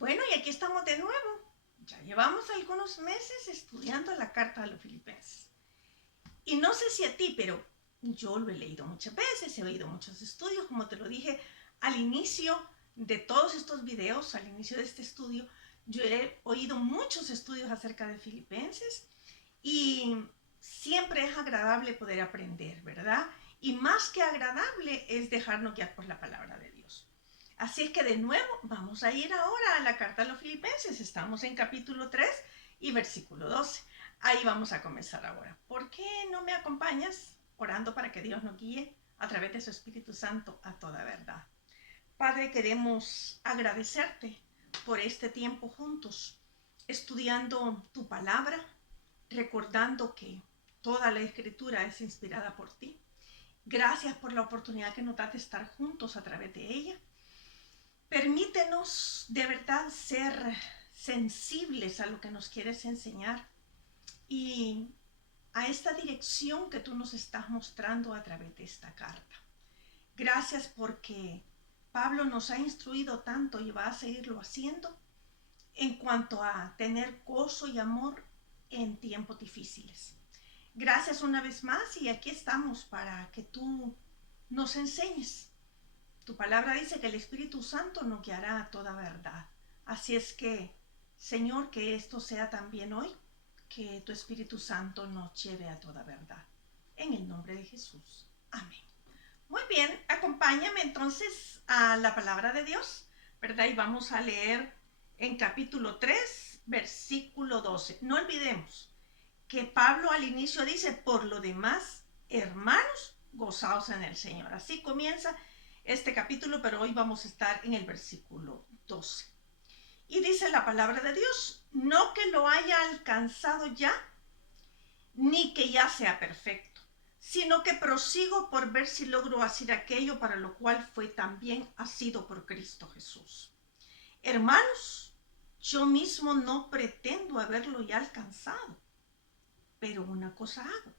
Bueno, y aquí estamos de nuevo. Ya llevamos algunos meses estudiando la carta a los Filipenses. Y no sé si a ti, pero yo lo he leído muchas veces, he oído muchos estudios, como te lo dije al inicio de todos estos videos, al inicio de este estudio, yo he oído muchos estudios acerca de Filipenses y siempre es agradable poder aprender, ¿verdad? Y más que agradable es dejarnos guiar por la palabra de Dios. Así es que de nuevo vamos a ir ahora a la carta a los Filipenses. Estamos en capítulo 3 y versículo 12. Ahí vamos a comenzar ahora. ¿Por qué no me acompañas orando para que Dios nos guíe a través de su Espíritu Santo a toda verdad? Padre, queremos agradecerte por este tiempo juntos, estudiando tu palabra, recordando que toda la escritura es inspirada por ti. Gracias por la oportunidad que nos das de estar juntos a través de ella. Permítenos de verdad ser sensibles a lo que nos quieres enseñar y a esta dirección que tú nos estás mostrando a través de esta carta. Gracias porque Pablo nos ha instruido tanto y va a seguirlo haciendo en cuanto a tener gozo y amor en tiempos difíciles. Gracias una vez más y aquí estamos para que tú nos enseñes. Tu palabra dice que el Espíritu Santo nos guiará a toda verdad. Así es que, Señor, que esto sea también hoy, que tu Espíritu Santo nos lleve a toda verdad. En el nombre de Jesús. Amén. Muy bien, acompáñame entonces a la palabra de Dios, ¿verdad? Y vamos a leer en capítulo 3, versículo 12. No olvidemos que Pablo al inicio dice, por lo demás, hermanos, gozaos en el Señor. Así comienza este capítulo, pero hoy vamos a estar en el versículo 12. Y dice la palabra de Dios, no que lo haya alcanzado ya, ni que ya sea perfecto, sino que prosigo por ver si logro hacer aquello para lo cual fue también asido por Cristo Jesús. Hermanos, yo mismo no pretendo haberlo ya alcanzado, pero una cosa hago,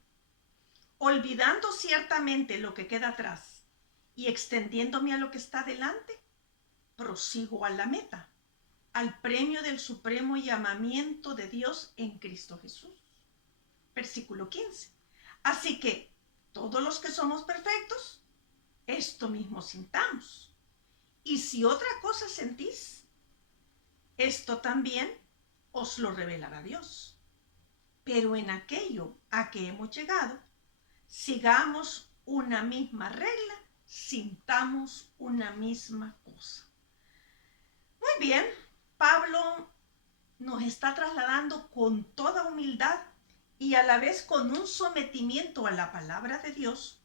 olvidando ciertamente lo que queda atrás y extendiéndome a lo que está delante, prosigo a la meta, al premio del supremo llamamiento de Dios en Cristo Jesús. Versículo 15. Así que todos los que somos perfectos, esto mismo sintamos. Y si otra cosa sentís, esto también os lo revelará Dios. Pero en aquello a que hemos llegado, sigamos una misma regla, sintamos una misma cosa. Muy bien, Pablo nos está trasladando con toda humildad y a la vez con un sometimiento a la palabra de Dios,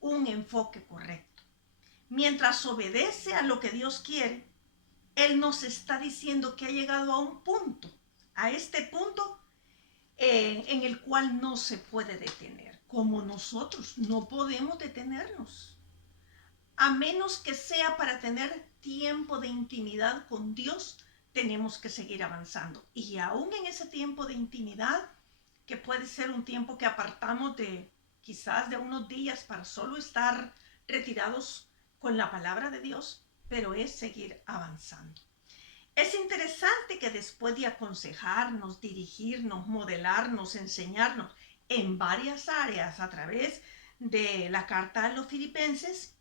un enfoque correcto. Mientras obedece a lo que Dios quiere, Él nos está diciendo que ha llegado a un punto, a este punto en el cual no se puede detener. Como nosotros no podemos detenernos, a menos que sea para tener tiempo de intimidad con Dios, tenemos que seguir avanzando. Y aún en ese tiempo de intimidad, que puede ser un tiempo que apartamos de quizás de unos días para solo estar retirados con la palabra de Dios, pero es seguir avanzando. Es interesante que después de aconsejarnos, dirigirnos, modelarnos, enseñarnos en varias áreas a través de la carta a los Filipenses,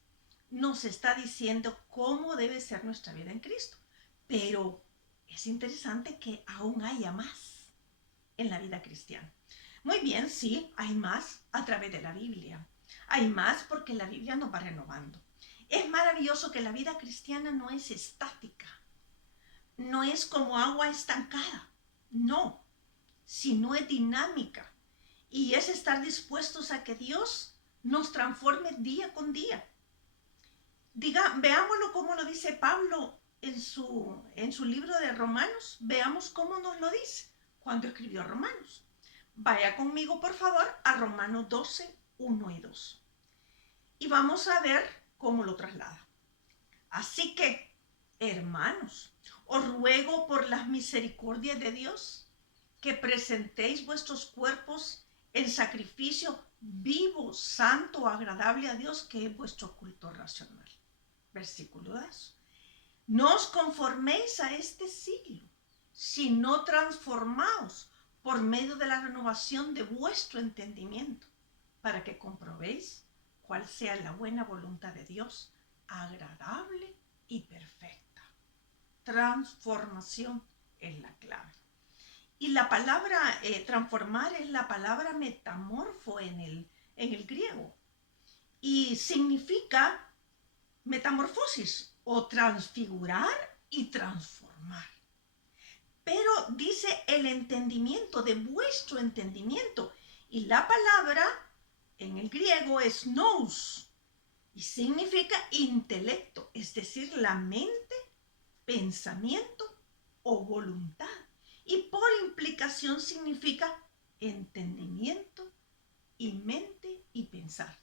nos está diciendo cómo debe ser nuestra vida en Cristo. Pero es interesante que aún haya más en la vida cristiana. Muy bien, sí, hay más a través de la Biblia. Hay más porque la Biblia nos va renovando. Es maravilloso que la vida cristiana no es estática, no es como agua estancada, no, sino es dinámica. Y es estar dispuestos a que Dios nos transforme día con día. Veámoslo como lo dice Pablo en su libro de Romanos. Veamos cómo nos lo dice cuando escribió Romanos. Vaya conmigo, por favor, a Romanos 12, 1 y 2. Y vamos a ver cómo lo traslada. Así que, hermanos, os ruego por las misericordias de Dios que presentéis vuestros cuerpos en sacrificio vivo, santo, agradable a Dios, que es vuestro culto racional. Versículo 2. No os conforméis a este siglo, sino transformaos por medio de la renovación de vuestro entendimiento, para que comprobéis cuál sea la buena voluntad de Dios, agradable y perfecta. Transformación es la clave. Y la palabra transformar es la palabra metamorfo en el griego. Y significa metamorfosis o transfigurar y transformar. Pero dice el entendimiento, de vuestro entendimiento. Y la palabra en el griego es nous y significa intelecto, es decir, la mente, pensamiento o voluntad. Y por implicación significa entendimiento y mente y pensar.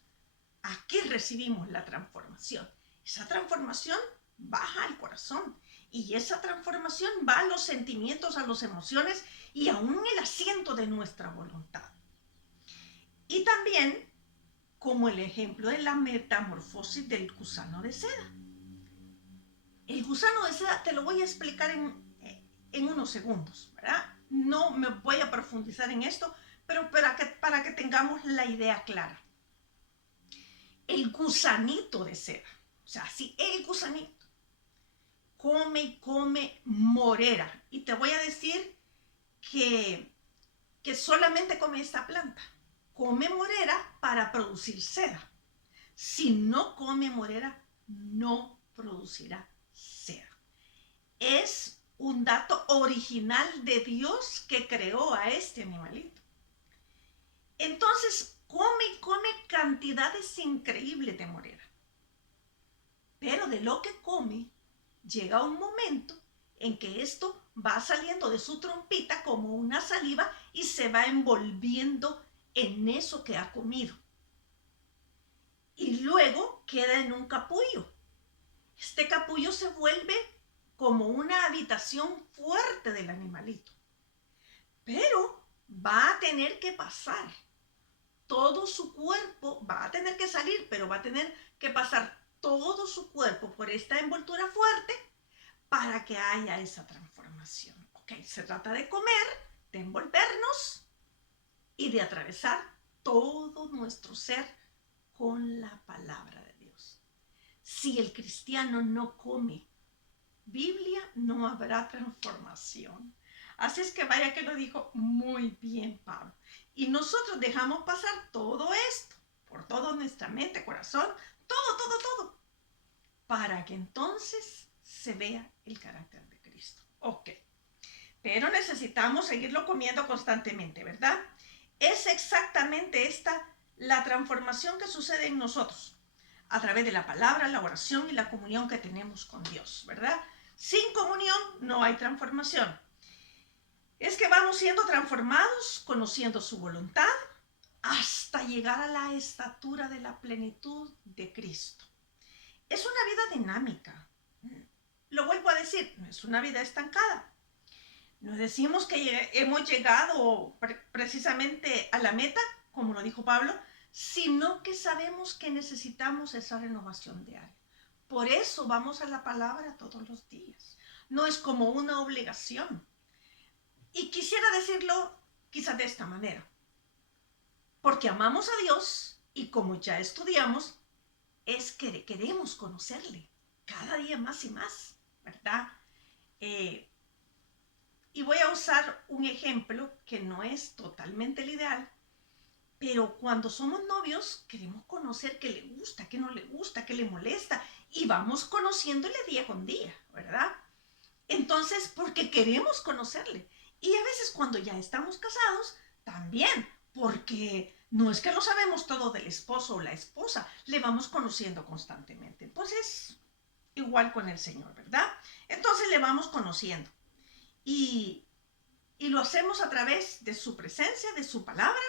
Aquí recibimos la transformación. Esa transformación baja al corazón y esa transformación va a los sentimientos, a las emociones y aún el asiento de nuestra voluntad. Y también como el ejemplo de la metamorfosis del gusano de seda. El gusano de seda te lo voy a explicar en unos segundos, ¿verdad? No me voy a profundizar en esto, pero para que tengamos la idea clara. El gusanito de seda, o sea, sí, el gusanito, come y come morera. Y te voy a decir que solamente come esta planta. Come morera para producir seda. Si no come morera, no producirá seda. Es un dato original de Dios que creó a este animalito. Entonces, come y come cantidades increíbles de morera. Pero de lo que come, llega un momento en que esto va saliendo de su trompita como una saliva y se va envolviendo en eso que ha comido. Y luego queda en un capullo. Este capullo se vuelve como una habitación fuerte del animalito. Pero va a tener que pasar. Todo su cuerpo va a tener que salir, pero va a tener que pasar todo su cuerpo por esta envoltura fuerte para que haya esa transformación. Okay, se trata de comer, de envolvernos y de atravesar todo nuestro ser con la palabra de Dios. Si el cristiano no come Biblia, no habrá transformación. Así es que vaya que lo dijo muy bien Pablo. Y nosotros dejamos pasar todo esto, por toda nuestra mente, corazón, todo, para que entonces se vea el carácter de Cristo. Ok, pero necesitamos seguirlo comiendo constantemente, ¿verdad? Es exactamente esta la transformación que sucede en nosotros a través de la palabra, la oración y la comunión que tenemos con Dios, ¿verdad? Sin comunión no hay transformación. Es que vamos siendo transformados, conociendo su voluntad, hasta llegar a la estatura de la plenitud de Cristo. Es una vida dinámica. Lo vuelvo a decir, no es una vida estancada. No decimos que hemos llegado precisamente a la meta, como lo dijo Pablo, sino que sabemos que necesitamos esa renovación diaria. Por eso vamos a la palabra todos los días. No es como una obligación. Y quisiera decirlo quizás de esta manera. Porque amamos a Dios y como ya estudiamos, es que queremos conocerle cada día más y más, ¿verdad? Y voy a usar un ejemplo que no es totalmente el ideal, pero cuando somos novios queremos conocer qué le gusta, qué no le gusta, qué le molesta y vamos conociéndole día con día, ¿verdad? Entonces, porque queremos conocerle. Y a veces cuando ya estamos casados, también, porque no es que lo sabemos todo del esposo o la esposa, le vamos conociendo constantemente. Pues es igual con el Señor, ¿verdad? Entonces le vamos conociendo. Y lo hacemos a través de su presencia, de su palabra,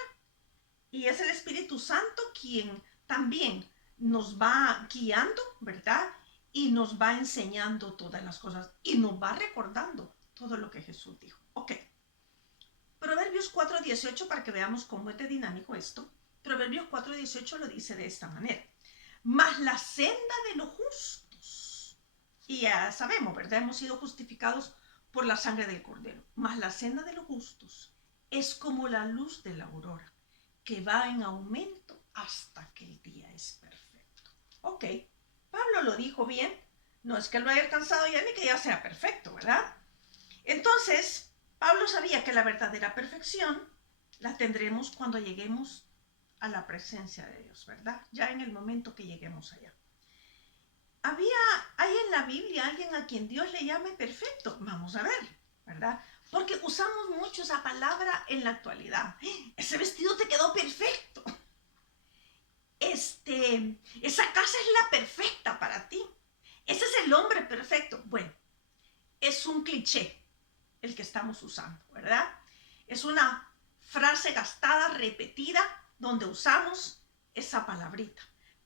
y es el Espíritu Santo quien también nos va guiando, ¿verdad? Y nos va enseñando todas las cosas y nos va recordando todo lo que Jesús dijo. Ok. Proverbios 4:18, para que veamos cómo es de dinámico esto. Proverbios 4:18 lo dice de esta manera. Mas la senda de los justos Y ya sabemos, ¿verdad? Hemos sido justificados por la sangre del Cordero. Mas la senda de los justos es como la luz de la aurora, que va en aumento hasta que el día es perfecto. Ok, Pablo lo dijo bien. No es que lo haya alcanzado ya ni que ya sea perfecto, ¿verdad? Entonces, Pablo sabía que la verdadera perfección la tendremos cuando lleguemos a la presencia de Dios, ¿verdad? Ya en el momento que lleguemos allá. ¿Hay en la Biblia alguien a quien Dios le llame perfecto? Vamos a ver, ¿verdad? Porque usamos mucho esa palabra en la actualidad. Ese vestido te quedó perfecto. Esa casa es la perfecta para ti. Ese es el hombre perfecto. Bueno, es un cliché el que estamos usando, ¿verdad? Es una frase gastada, repetida, donde usamos esa palabrita.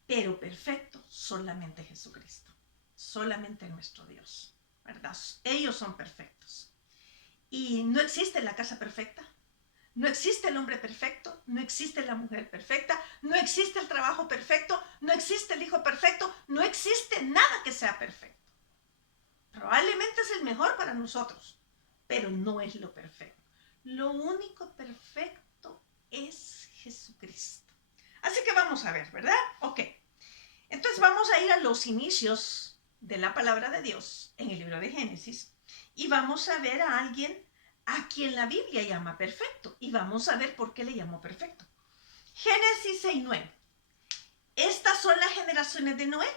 Pero perfecto, solamente Jesucristo, solamente nuestro Dios, ¿verdad? Ellos son perfectos. Y no existe la casa perfecta, no existe el hombre perfecto, no existe la mujer perfecta, no existe el trabajo perfecto, no existe el hijo perfecto, no existe nada que sea perfecto. Probablemente es el mejor para nosotros, pero no es lo perfecto. Lo único perfecto es Jesucristo. Así que vamos a ver, ¿verdad? Ok. Entonces vamos a ir a los inicios de la palabra de Dios en el libro de Génesis y vamos a ver a alguien a quien la Biblia llama perfecto y vamos a ver por qué le llamó perfecto. Génesis 6:9. Estas son las generaciones de Noé.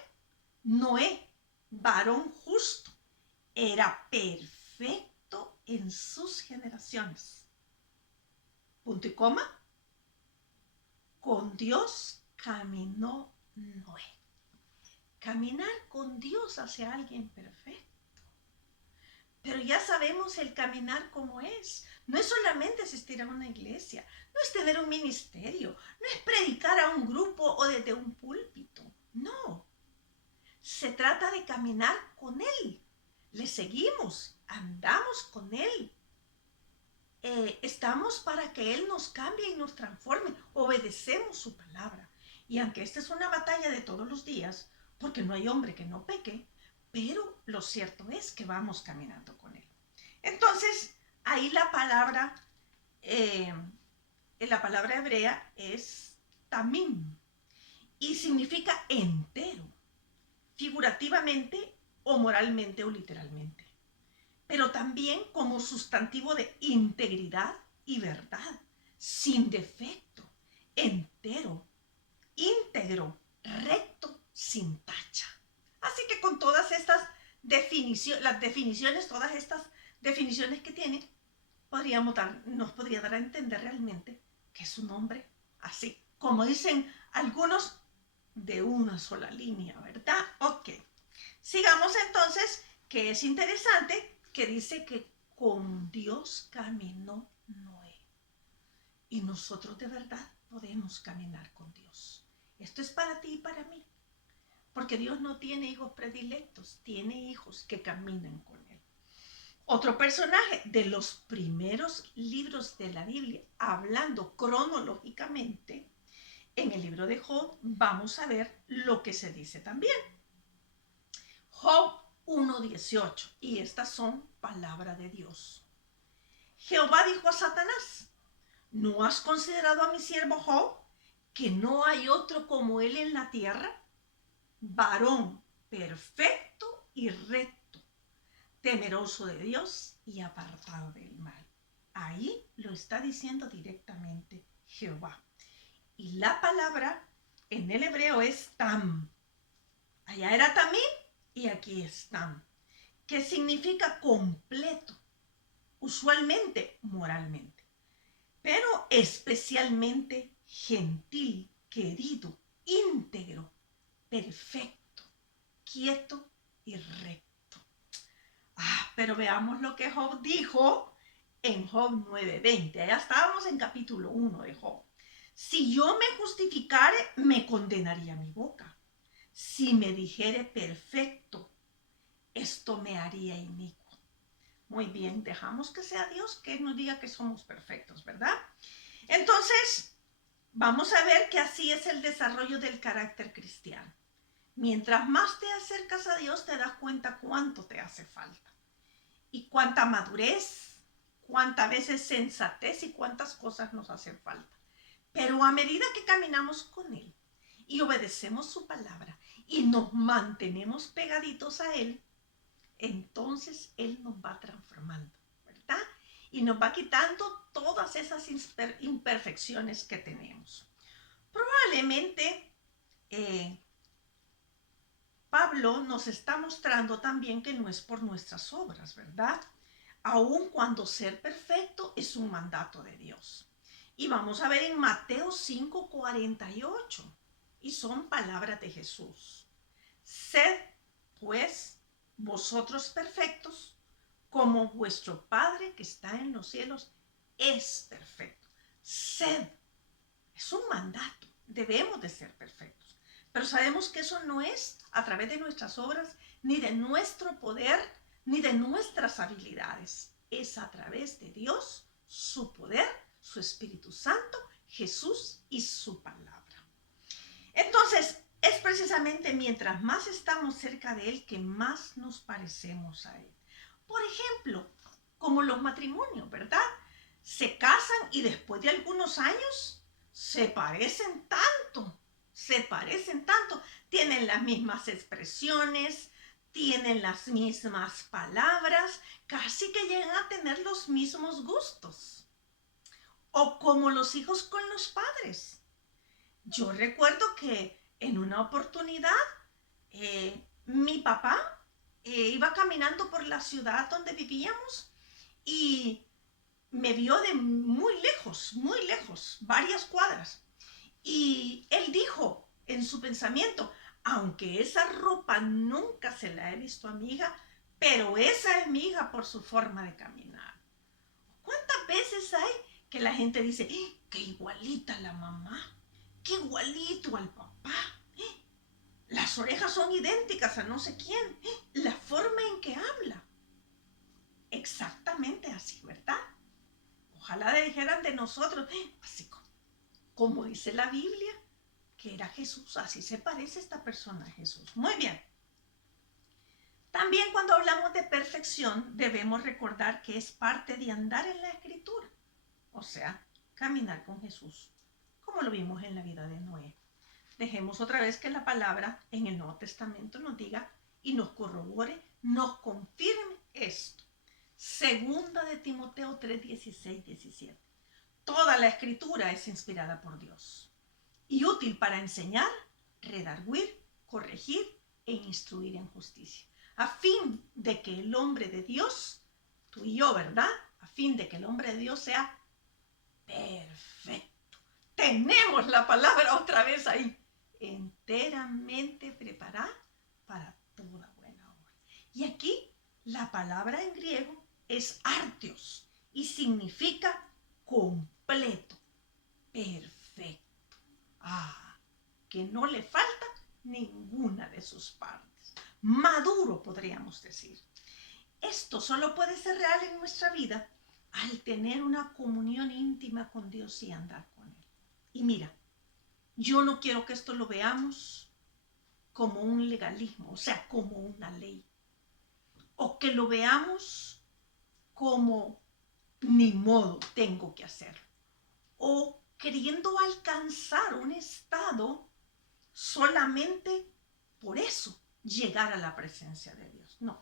Noé, varón justo, era perfecto en sus generaciones. Punto y coma. Con Dios caminó Noé. Caminar con Dios hacia alguien perfecto. Pero ya sabemos el caminar como es. No es solamente asistir a una iglesia, no es tener un ministerio, no es predicar a un grupo o desde un púlpito. No. Se trata de caminar con Él. Le seguimos, andamos con Él. Estamos para que Él nos cambie y nos transforme. Obedecemos su palabra. Y aunque esta es una batalla de todos los días, porque no hay hombre que no peque, pero lo cierto es que vamos caminando con Él. Entonces, ahí la palabra hebrea es tamim y significa entero, figurativamente o moralmente o literalmente, pero también como sustantivo de integridad y verdad, sin defecto, entero, íntegro, recto, sin tacha. Así que con todas estas definiciones, todas estas definiciones que tiene, nos podría dar a entender realmente que es un hombre así, como dicen algunos, de una sola línea, ¿verdad? Ok. Sigamos entonces, que es interesante, que dice que con Dios caminó Noé. Y nosotros de verdad podemos caminar con Dios. Esto es para ti y para mí. Porque Dios no tiene hijos predilectos, tiene hijos que caminan con Él. Otro personaje de los primeros libros de la Biblia, hablando cronológicamente, en el libro de Job, vamos a ver lo que se dice también. Job 1:18, y estas son palabra de Dios. Jehová dijo a Satanás: ¿no has considerado a mi siervo Job, que no hay otro como él en la tierra? Varón perfecto y recto, temeroso de Dios y apartado del mal. Ahí lo está diciendo directamente Jehová. Y la palabra en el hebreo es tam. Allá era tamim y aquí es tam, que significa completo, usualmente moralmente, pero especialmente gentil, querido, íntegro, perfecto, quieto y recto. Pero veamos lo que Job dijo en Job 9:20. Allá estábamos en capítulo 1 de Job. Si yo me justificare, me condenaría mi boca. Si me dijere perfecto, esto me haría inicuo. Muy bien, dejamos que sea Dios que nos diga que somos perfectos, ¿verdad? Entonces, vamos a ver que así es el desarrollo del carácter cristiano. Mientras más te acercas a Dios, te das cuenta cuánto te hace falta. Y cuánta madurez, cuántas veces sensatez y cuántas cosas nos hacen falta. Pero a medida que caminamos con Él y obedecemos su palabra y nos mantenemos pegaditos a Él, entonces Él nos va transformando, ¿verdad? Y nos va quitando todas esas imperfecciones que tenemos. Probablemente Pablo nos está mostrando también que no es por nuestras obras, ¿verdad? Aun cuando ser perfecto es un mandato de Dios. Y vamos a ver en Mateo 5:48, y son palabras de Jesús. Sed, pues, vosotros perfectos, como vuestro Padre que está en los cielos es perfecto. Sed, es un mandato, debemos de ser perfectos. Pero sabemos que eso no es a través de nuestras obras, ni de nuestro poder, ni de nuestras habilidades. Es a través de Dios, su poder, su Espíritu Santo, Jesús y su palabra. Entonces, es precisamente mientras más estamos cerca de Él que más nos parecemos a Él. Por ejemplo, como los matrimonios, ¿verdad? Se casan y después de algunos años se parecen tanto, tienen las mismas expresiones, tienen las mismas palabras, casi que llegan a tener los mismos gustos. O como los hijos con los padres. Yo recuerdo que en una oportunidad mi papá iba caminando por la ciudad donde vivíamos y me vio de muy lejos, varias cuadras. Y él dijo en su pensamiento, aunque esa ropa nunca se la he visto a mi hija, pero esa es mi hija por su forma de caminar. ¿Cuántas veces hay que la gente dice, qué igualita la mamá, qué igualito al papá? Las orejas son idénticas a no sé quién, la forma en que habla. Exactamente así, ¿verdad? Ojalá dijeran de nosotros, así como dice la Biblia, que era Jesús, así se parece esta persona a Jesús. Muy bien. También cuando hablamos de perfección debemos recordar que es parte de andar en la Escritura, o sea, caminar con Jesús, como lo vimos en la vida de Noé. Dejemos otra vez que la palabra en el Nuevo Testamento nos diga y nos corrobore, nos confirme esto. Segunda de Timoteo 3:16-17. Toda la Escritura es inspirada por Dios y útil para enseñar, redarguir, corregir e instruir en justicia, a fin de que el hombre de Dios, tú y yo, ¿verdad? A fin de que el hombre de Dios sea perfecto. Tenemos la palabra otra vez ahí. Enteramente preparada para toda buena obra. Y aquí la palabra en griego es artios y significa completo, perfecto. Que no le falta ninguna de sus partes. Maduro, podríamos decir. Esto solo puede ser real en nuestra vida al tener una comunión íntima con Dios y andar con Él. Y mira, yo no quiero que esto lo veamos como un legalismo, o sea, como una ley. O que lo veamos como ni modo, tengo que hacerlo. O queriendo alcanzar un estado solamente por eso, llegar a la presencia de Dios. No.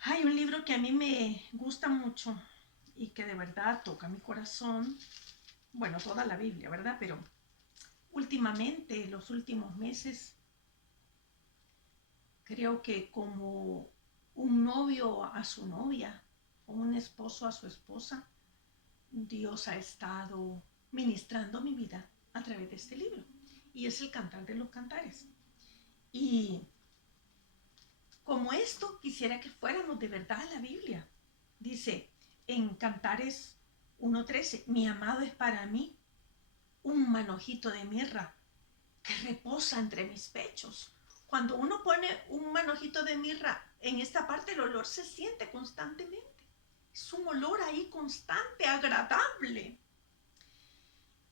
Hay un libro que a mí me gusta mucho y que de verdad toca mi corazón. Bueno, toda la Biblia, ¿verdad? Pero últimamente, los últimos meses, creo que como un novio a su novia o un esposo a su esposa, Dios ha estado ministrando mi vida a través de este libro. Y es el Cantar de los Cantares. Y como esto, quisiera que fuéramos de verdad a la Biblia. Dice en Cantares 1:13, mi amado es para mí un manojito de mirra que reposa entre mis pechos. Cuando uno pone un manojito de mirra en esta parte, el olor se siente constantemente. Es un olor ahí constante, agradable.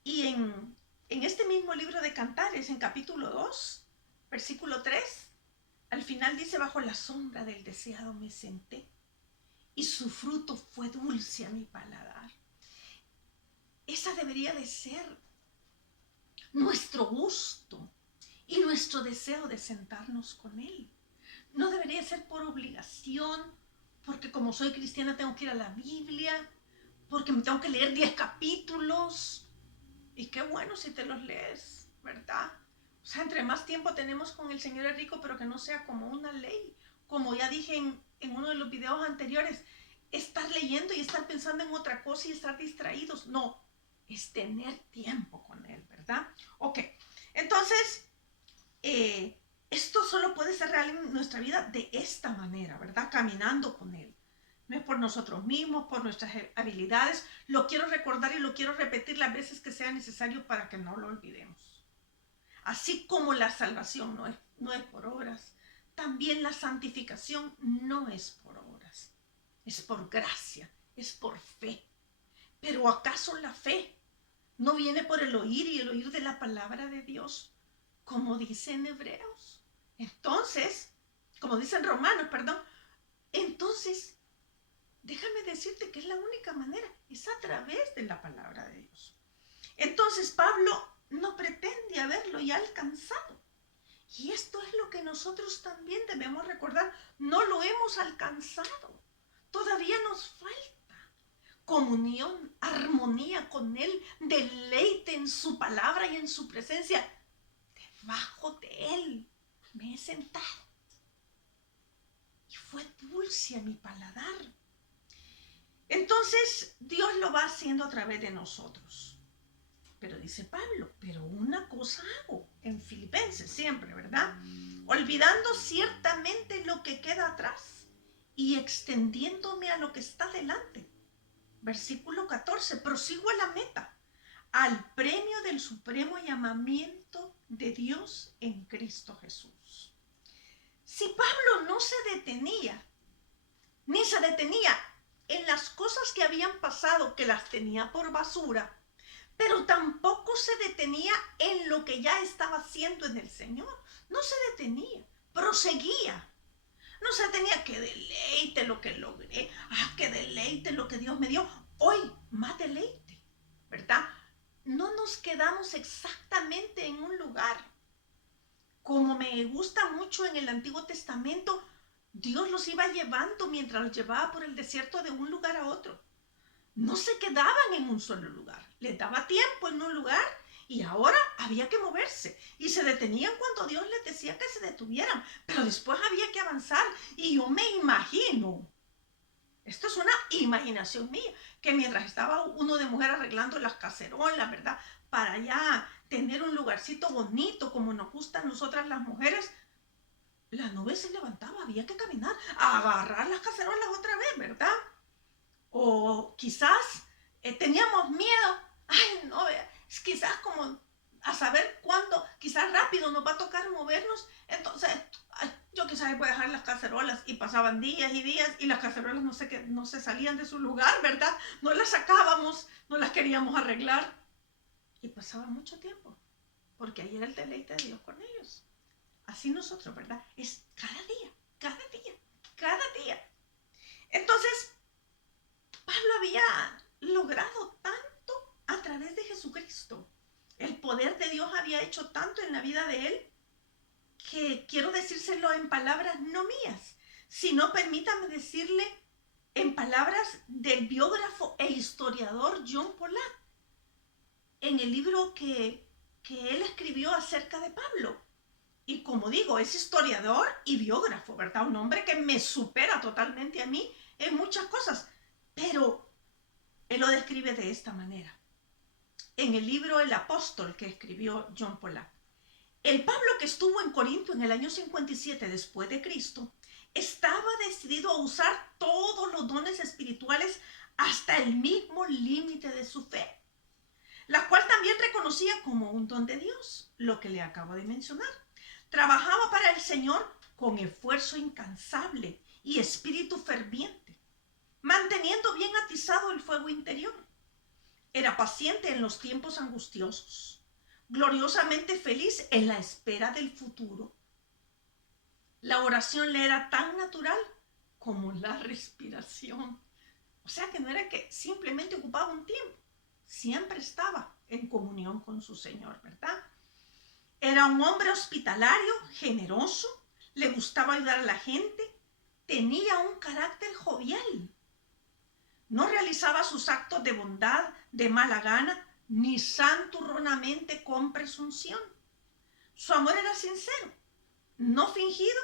Y en este mismo libro de Cantares, en capítulo 2, versículo 3, al final dice, bajo la sombra del deseado me senté y su fruto fue dulce a mi paladar. Esa debería de ser nuestro gusto y nuestro deseo de sentarnos con Él. No debería ser por obligación, porque como soy cristiana tengo que ir a la Biblia, porque me tengo que leer 10 capítulos. Y qué bueno si te los lees, ¿verdad? O sea, entre más tiempo tenemos con el Señor es rico, pero que no sea como una ley. Como ya dije en uno de los videos anteriores, estar leyendo y estar pensando en otra cosa y estar distraídos. No, es tener tiempo con Él, ¿verdad? Ok, entonces, esto solo puede ser real en nuestra vida de esta manera, ¿verdad? Caminando con Él. No es por nosotros mismos, por nuestras habilidades. Lo quiero recordar y lo quiero repetir las veces que sea necesario para que no lo olvidemos. Así como la salvación no es por obras, también la santificación no es por obras. Es por gracia, es por fe. Pero ¿acaso la fe no viene por el oír y el oír de la palabra de Dios? Como dice en Hebreos. Entonces, como dice en Romanos, perdón. Entonces, déjame decirte que es la única manera, es a través de la palabra de Dios. Entonces Pablo no pretende haberlo ya alcanzado. Y esto es lo que nosotros también debemos recordar. No lo hemos alcanzado. Todavía nos falta comunión, armonía con Él, deleite en su palabra y en su presencia. Debajo de Él me he sentado. Y fue dulce a mi paladar. Entonces Dios lo va haciendo a través de nosotros. Pero dice Pablo, pero una cosa hago, en Filipenses siempre, ¿verdad? Olvidando ciertamente lo que queda atrás y extendiéndome a lo que está delante. Versículo 14, prosigo a la meta, al premio del supremo llamamiento de Dios en Cristo Jesús. Si Pablo no se detenía, ni se detenía en las cosas que habían pasado, que las tenía por basura, pero tampoco se detenía en lo que ya estaba haciendo en el Señor. No se detenía, proseguía. No se detenía, que deleite lo que logré, que deleite lo que Dios me dio. Hoy, más deleite, ¿verdad? No nos quedamos exactamente en un lugar. Como me gusta mucho en el Antiguo Testamento, Dios los iba llevando mientras los llevaba por el desierto de un lugar a otro. No se quedaban en un solo lugar. Les daba tiempo en un lugar y ahora había que moverse. Y se detenían cuando Dios les decía que se detuvieran. Pero después había que avanzar. Y yo me imagino, esto es una imaginación mía, que mientras estaba uno de mujer arreglando las cacerolas, ¿verdad? Para ya tener un lugarcito bonito como nos gustan nosotras las mujeres, la nube se levantaba, había que caminar, a agarrar las cacerolas otra vez, ¿verdad? O quizás teníamos miedo, ay no, es quizás como a saber cuándo, quizás rápido nos va a tocar movernos, entonces yo quizás voy a dejar las cacerolas, y pasaban días y días y las cacerolas no se salían de su lugar, ¿verdad? No las sacábamos, no las queríamos arreglar y pasaba mucho tiempo, porque ahí era el deleite de Dios con ellos. Así nosotros, ¿verdad? Es cada día, cada día, cada día. Entonces, Pablo había logrado tanto a través de Jesucristo. El poder de Dios había hecho tanto en la vida de él que quiero decírselo en palabras no mías, sino permítame decirle en palabras del biógrafo e historiador John Polak, en el libro que él escribió acerca de Pablo. Y como digo, es historiador y biógrafo, ¿verdad? Un hombre que me supera totalmente a mí en muchas cosas, pero él lo describe de esta manera. En el libro El Apóstol que escribió John Polak, el Pablo que estuvo en Corinto en el año 57 después de Cristo, estaba decidido a usar todos los dones espirituales hasta el mismo límite de su fe, la cual también reconocía como un don de Dios, lo que le acabo de mencionar. Trabajaba para el Señor con esfuerzo incansable y espíritu ferviente, manteniendo bien atizado el fuego interior. Era paciente en los tiempos angustiosos, gloriosamente feliz en la espera del futuro La oración le era tan natural como la respiración. O sea que no era que simplemente ocupaba un tiempo, siempre estaba en comunión con su Señor, ¿verdad? Era un hombre hospitalario, generoso, le gustaba ayudar a la gente, tenía un carácter jovial. No realizaba sus actos de bondad de mala gana, ni santurronamente con presunción. Su amor era sincero, no fingido,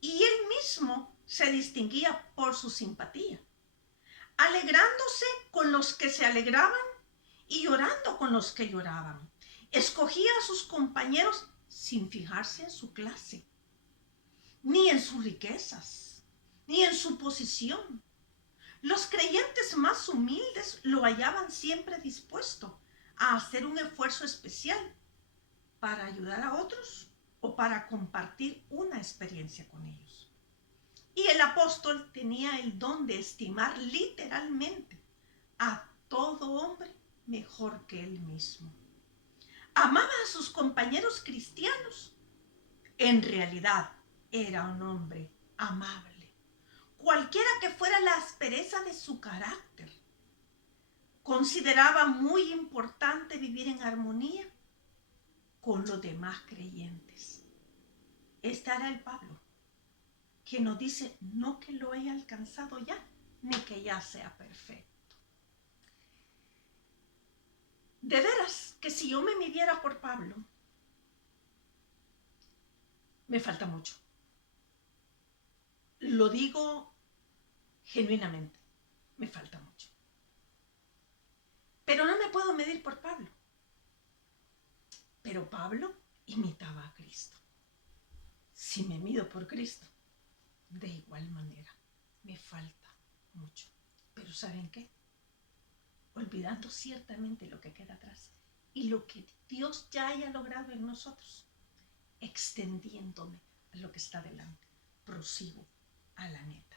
y él mismo se distinguía por su simpatía, alegrándose con los que se alegraban y llorando con los que lloraban. Escogía a sus compañeros sin fijarse en su clase, ni en sus riquezas, ni en su posición. Los creyentes más humildes lo hallaban siempre dispuesto a hacer un esfuerzo especial para ayudar a otros o para compartir una experiencia con ellos. Y el apóstol tenía el don de estimar literalmente a todo hombre mejor que él mismo. Amaba a sus compañeros cristianos. En realidad era un hombre amable, cualquiera que fuera la aspereza de su carácter. Consideraba muy importante vivir en armonía con los demás creyentes. Este era el Pablo, que nos dice no que lo haya alcanzado ya, ni que ya sea perfecto. De veras que si yo me midiera por Pablo, me falta mucho. Lo digo genuinamente, me falta mucho. Pero no me puedo medir por Pablo. Pero Pablo imitaba a Cristo. Si me mido por Cristo, de igual manera, me falta mucho. Pero ¿saben qué? Olvidando ciertamente lo que queda atrás y lo que Dios ya haya logrado en nosotros, extendiéndome a lo que está delante, prosigo a la meta.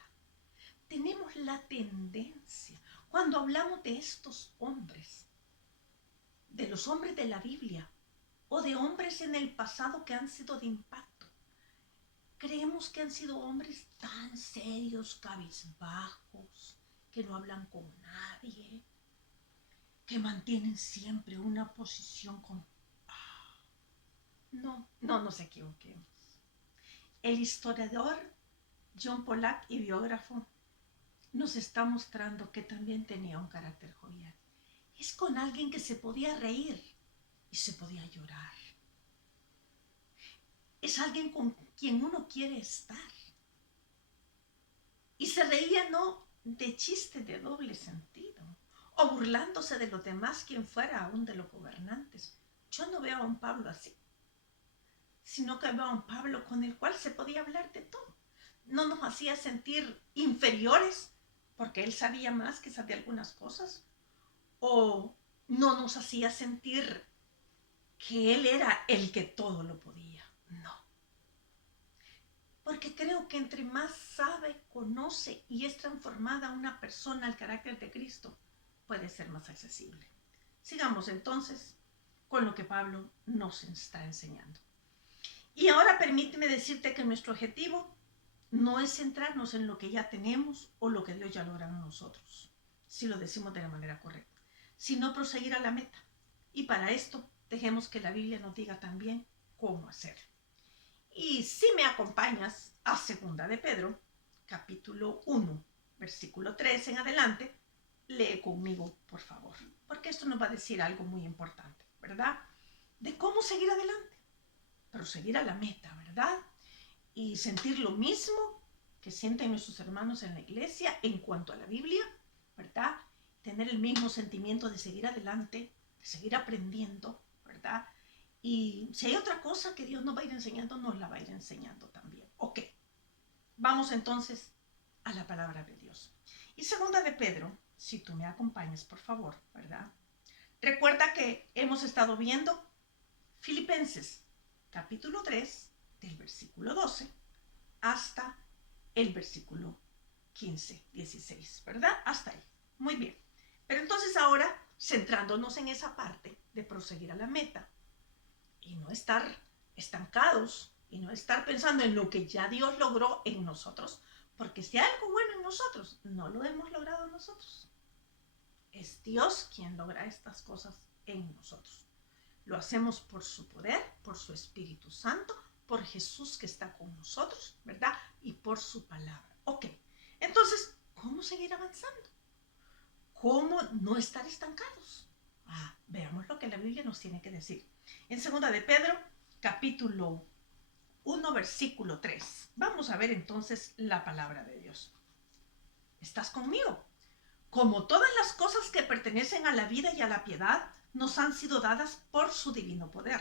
Tenemos la tendencia, cuando hablamos de estos hombres, de los hombres de la Biblia o de hombres en el pasado que han sido de impacto, creemos que han sido hombres tan serios, cabizbajos, que no hablan con nadie, que mantienen siempre una posición con... No nos equivoquemos. El historiador John Pollack y biógrafo nos está mostrando que también tenía un carácter jovial. Es con alguien que se podía reír y se podía llorar. Es alguien con quien uno quiere estar. Y se reía no de chistes de doble sentido o burlándose de los demás, quien fuera aún de los gobernantes. Yo no veo a un Pablo así, sino que veo a un Pablo con el cual se podía hablar de todo. No nos hacía sentir inferiores porque él sabía más quizás de algunas cosas, o no nos hacía sentir que él era el que todo lo podía. No. Porque creo que entre más sabe, conoce y es transformada una persona al carácter de Cristo, puede ser más accesible. Sigamos entonces con lo que Pablo nos está enseñando. Y ahora permíteme decirte que nuestro objetivo no es centrarnos en lo que ya tenemos o lo que Dios ya logra en nosotros, si lo decimos de la manera correcta, sino proseguir a la meta. Y para esto, dejemos que la Biblia nos diga también cómo hacerlo. Y si me acompañas a 2 de Pedro, capítulo 1, versículo 3 en adelante, lee conmigo, por favor, porque esto nos va a decir algo muy importante, ¿verdad? De cómo seguir adelante, proseguir a la meta, ¿verdad? Y sentir lo mismo que sienten nuestros hermanos en la iglesia en cuanto a la Biblia, ¿verdad? Tener el mismo sentimiento de seguir adelante, de seguir aprendiendo, ¿verdad? Y si hay otra cosa que Dios nos va a ir enseñando, nos la va a ir enseñando también. Ok, vamos entonces a la palabra de Dios. Y 2 de Pedro, si tú me acompañas, por favor, ¿verdad? Recuerda que hemos estado viendo Filipenses, capítulo 3, del versículo 12 hasta el versículo 15, 16, ¿verdad? Hasta ahí. Muy bien. Pero entonces ahora, centrándonos en esa parte de proseguir a la meta y no estar estancados y no estar pensando en lo que ya Dios logró en nosotros, porque si hay algo bueno en nosotros, no lo hemos logrado nosotros. Es Dios quien logra estas cosas en nosotros. Lo hacemos por su poder, por su Espíritu Santo, por Jesús que está con nosotros, ¿verdad? Y por su palabra. Ok, entonces, ¿cómo seguir avanzando? ¿Cómo no estar estancados? Veamos lo que la Biblia nos tiene que decir. En 2 de Pedro, capítulo 1, versículo 3. Vamos a ver entonces la palabra de Dios. ¿Estás conmigo? Como todas las cosas que pertenecen a la vida y a la piedad, nos han sido dadas por su divino poder,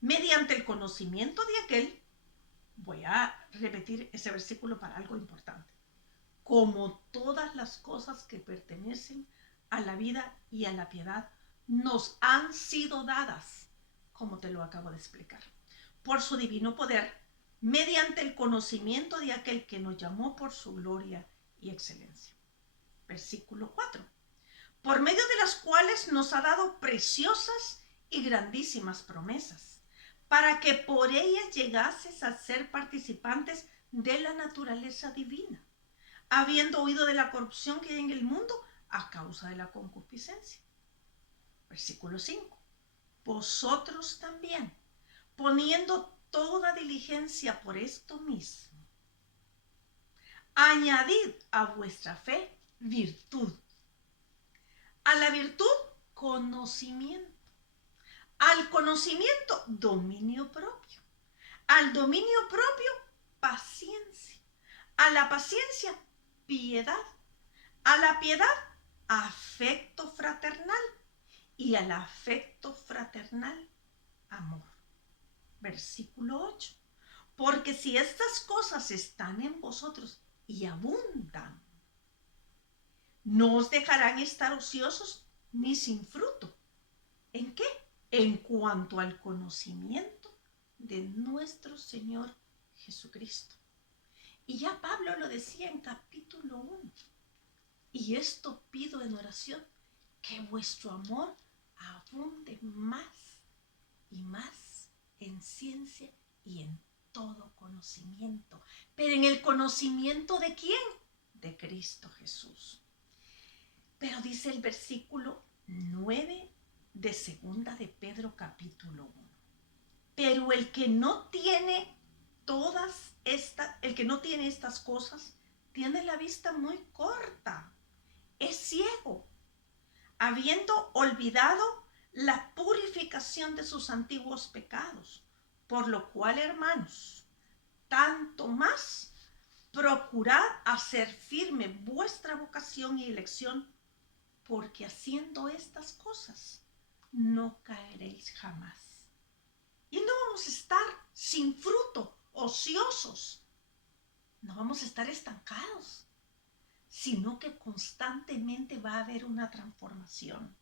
mediante el conocimiento de aquel. Voy a repetir ese versículo para algo importante. Como todas las cosas que pertenecen a la vida y a la piedad, nos han sido dadas, como te lo acabo de explicar, por su divino poder, mediante el conocimiento de aquel que nos llamó por su gloria y excelencia. Versículo 4. Por medio de las cuales nos ha dado preciosas y grandísimas promesas, para que por ellas llegases a ser participantes de la naturaleza divina, habiendo oído de la corrupción que hay en el mundo a causa de la concupiscencia. Versículo 5. Vosotros también, poniendo toda diligencia por esto mismo, añadid a vuestra fe virtud, a la virtud conocimiento, al conocimiento dominio propio, al dominio propio paciencia, a la paciencia piedad, a la piedad afecto fraternal y al afecto fraternal amor. Versículo 8. Porque si estas cosas están en vosotros y abundan, no os dejarán estar ociosos ni sin fruto. ¿En qué? En cuanto al conocimiento de nuestro Señor Jesucristo. Y ya Pablo lo decía en capítulo 1. Y esto pido en oración, que vuestro amor abunde más y más en ciencia y en todo conocimiento. Pero en el conocimiento ¿de quién? De Cristo Jesús. Pero dice el versículo 9 de 2 de Pedro capítulo 1. Pero el que no tiene estas cosas, tiene la vista muy corta, es ciego, habiendo olvidado la purificación de sus antiguos pecados. Por lo cual, hermanos, tanto más procurad hacer firme vuestra vocación y elección, porque haciendo estas cosas no caeréis jamás. Y no vamos a estar sin fruto, ociosos. No vamos a estar estancados, sino que constantemente va a haber una transformación.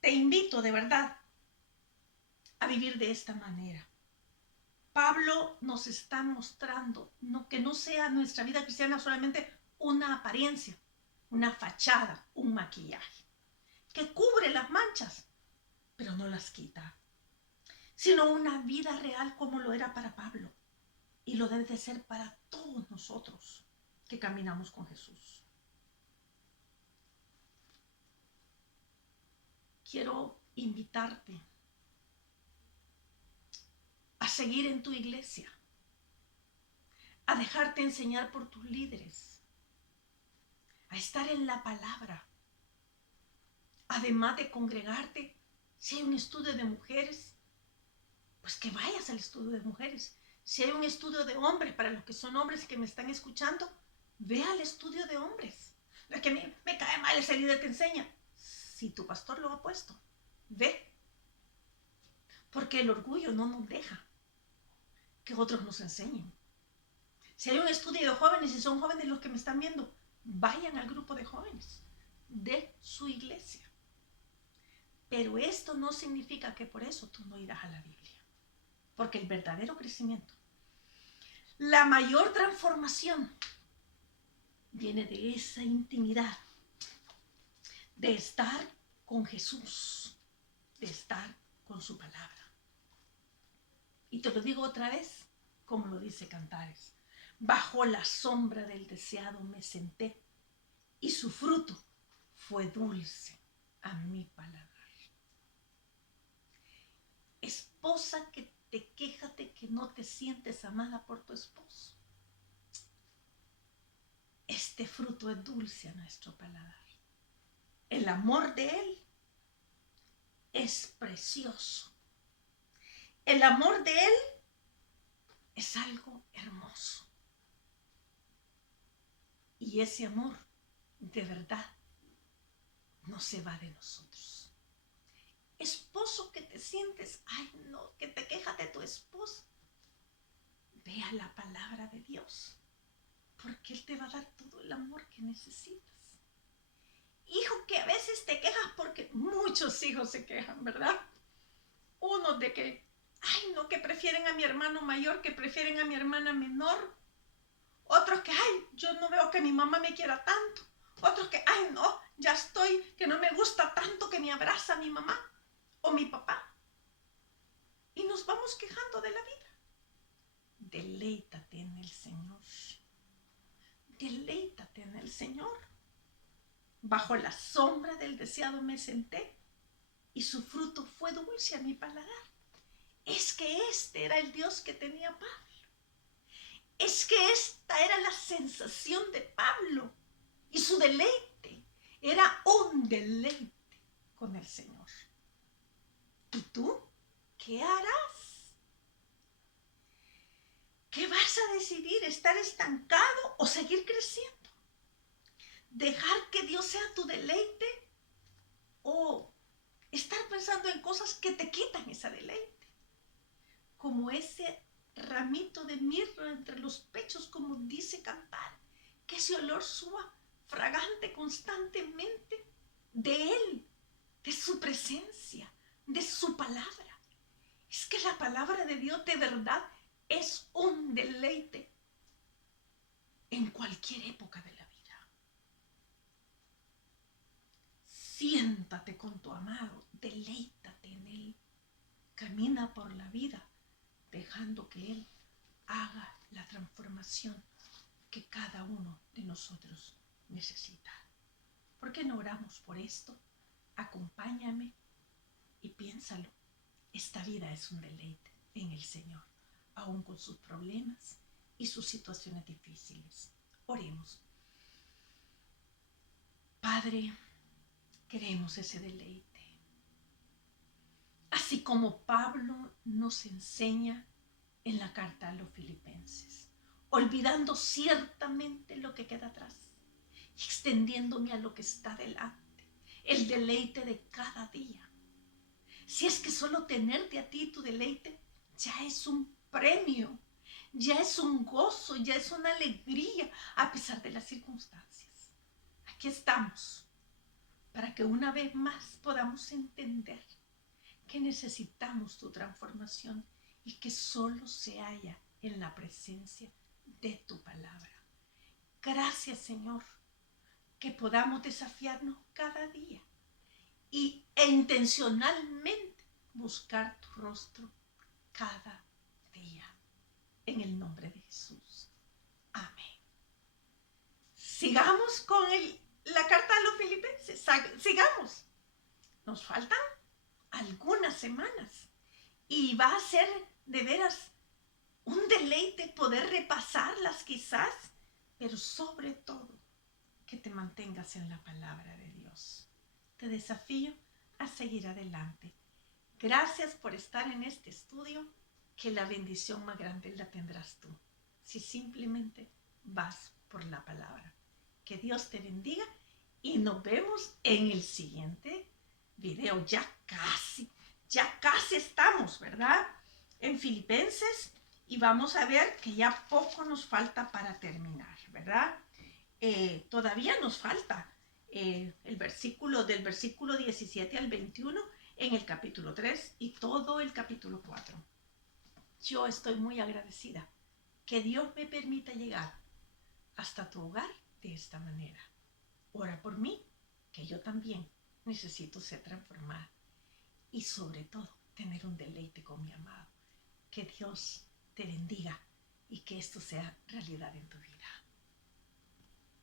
Te invito de verdad a vivir de esta manera. Pablo nos está mostrando que no sea nuestra vida cristiana solamente una apariencia, una fachada, un maquillaje, que cubre las manchas, pero no las quita, sino una vida real como lo era para Pablo, y lo debe de ser para todos nosotros que caminamos con Jesús. Quiero invitarte a seguir en tu iglesia, a dejarte enseñar por tus líderes, a estar en la palabra, además de congregarte. Si hay un estudio de mujeres, pues que vayas al estudio de mujeres. Si hay un estudio de hombres, para los que son hombres y que me están escuchando, ve al estudio de hombres. No es que me cae mal ese líder que enseña. Si tu pastor lo ha puesto, ve. Porque el orgullo no nos deja que otros nos enseñen. Si hay un estudio de jóvenes y son jóvenes los que me están viendo, vayan al grupo de jóvenes de su iglesia. Pero esto no significa que por eso tú no irás a la Biblia. Porque el verdadero crecimiento, la mayor transformación, viene de esa intimidad, de estar con Jesús, de estar con su palabra. Y te lo digo otra vez, como lo dice Cantares. Bajo la sombra del deseado me senté y su fruto fue dulce a mi paladar. Esposa que te quejas de que no te sientes amada por tu esposo. Este fruto es dulce a nuestro paladar. El amor de él es precioso. El amor de él es algo hermoso. Y ese amor, de verdad, no se va de nosotros. Esposo que te sientes, ay no, que te quejas de tu esposo. Vea la palabra de Dios, porque Él te va a dar todo el amor que necesitas. Hijo que a veces te quejas, porque muchos hijos se quejan, ¿verdad? Unos de que, ay no, que prefieren a mi hermano mayor, que prefieren a mi hermana menor. Otros que, ay, yo no veo que mi mamá me quiera tanto. Otros que, ay no, ya estoy, que no me gusta tanto que me abraza mi mamá o mi papá. Y nos vamos quejando de la vida. Deleítate en el Señor. Deleítate en el Señor. Bajo la sombra del deseado me senté y su fruto fue dulce a mi paladar. Es que este era el Dios que tenía Pablo. Es que esta era la sensación de Pablo y su deleite. Era un deleite con el Señor. ¿Y tú qué harás? ¿Qué vas a decidir? ¿Estar estancado o seguir creciendo? ¿Dejar que Dios sea tu deleite o estar pensando en cosas que te quitan ese deleite? Como ese ramito de mirra entre los pechos, como dice Cantar, que ese olor suba fragante constantemente de Él, de su presencia, de su palabra. Es que la palabra de Dios de verdad es un deleite en cualquier época de la vida. Siéntate con tu amado, deleítate en Él. Camina por la vida dejando que Él haga la transformación que cada uno de nosotros necesita. ¿Por qué no oramos por esto? Acompáñame y piénsalo. Esta vida es un deleite en el Señor, aún con sus problemas y sus situaciones difíciles. Oremos. Padre, queremos ese deleite. Así como Pablo nos enseña en la carta a los Filipenses, olvidando ciertamente lo que queda atrás y extendiéndome a lo que está delante, el deleite de cada día. Si es que solo tenerte a ti tu deleite ya es un premio, ya es un gozo, ya es una alegría a pesar de las circunstancias. Aquí estamos para que una vez más podamos entender que necesitamos tu transformación y que solo se halla en la presencia de tu palabra. Gracias, Señor, que podamos desafiarnos cada día e intencionalmente buscar tu rostro cada día. En el nombre de Jesús. Amén. Sigamos con la carta a los Filipenses. Sigamos. Nos faltan algunas semanas y va a ser de veras un deleite poder repasarlas quizás, pero sobre todo que te mantengas en la palabra de Dios. Te desafío a seguir adelante. Gracias por estar en este estudio, que la bendición más grande la tendrás tú si simplemente vas por la palabra. Que Dios te bendiga y nos vemos en el siguiente video. Ya casi estamos, ¿verdad? En Filipenses, y vamos a ver que ya poco nos falta para terminar, ¿verdad? Todavía nos falta el versículo del versículo 17 al 21 en el capítulo 3 y todo el capítulo 4. Yo estoy muy agradecida que Dios me permita llegar hasta tu hogar de esta manera. Ora por mí, que yo también necesito ser transformada y sobre todo tener un deleite con mi amado. Que Dios te bendiga y que esto sea realidad en tu vida.